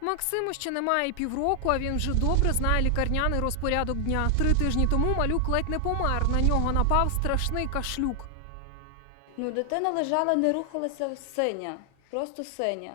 Максиму ще немає півроку, а він вже добре знає лікарняний розпорядок дня. Три тижні тому малюк ледь не помер. На нього напав страшний кашлюк. Ну, дитина лежала, не рухалася синя, просто синя.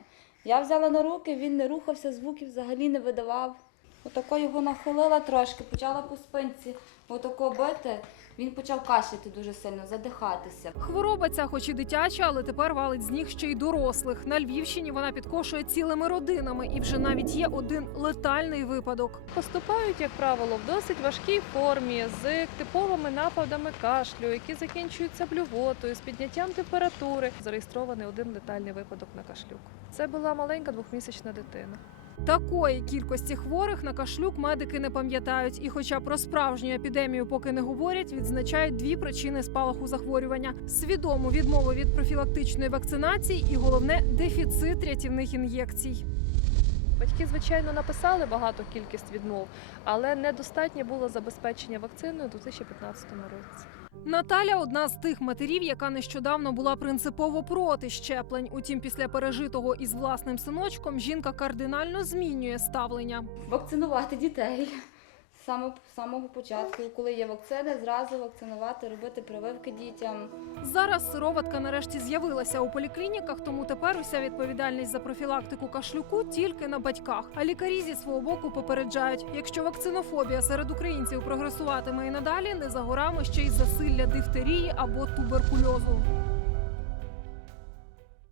Я взяла на руки, він не рухався, звуків взагалі не видавав. Отако його нахилила трошки, почала по спинці отако бити. Він почав кашляти дуже сильно, задихатися. Хвороба ця, хоч і дитяча, але тепер валить з ніг ще й дорослих. На Львівщині вона підкошує цілими родинами, і вже навіть є один летальний випадок. Поступають, як правило, в досить важкій формі з типовими нападами кашлю, які закінчуються блювотою, з підняттям температури. Зареєстрований один летальний випадок на кашлюк. Це була маленька двохмісячна дитина. Такої кількості хворих на кашлюк медики не пам'ятають. І, хоча про справжню епідемію поки не говорять, відзначають дві причини спалаху захворювання: свідому відмову від профілактичної вакцинації і головне дефіцит рятівних ін'єкцій. Батьки, звичайно, написали багато кількість відмов, але недостатнє було забезпечення вакциною у 2015 році. Наталя одна з тих матерів, яка нещодавно була принципово проти щеплень. Утім, після пережитого із власним синочком жінка кардинально змінює ставлення. Вакцинувати дітей. З самого початку, коли є вакцини, зразу вакцинувати, робити прививки дітям. Зараз сироватка нарешті з'явилася у поліклініках, тому тепер уся відповідальність за профілактику кашлюку тільки на батьках. А лікарі зі свого боку попереджають, якщо вакцинофобія серед українців прогресуватиме і надалі, не за горами ще й засилля дифтерії або туберкульозу.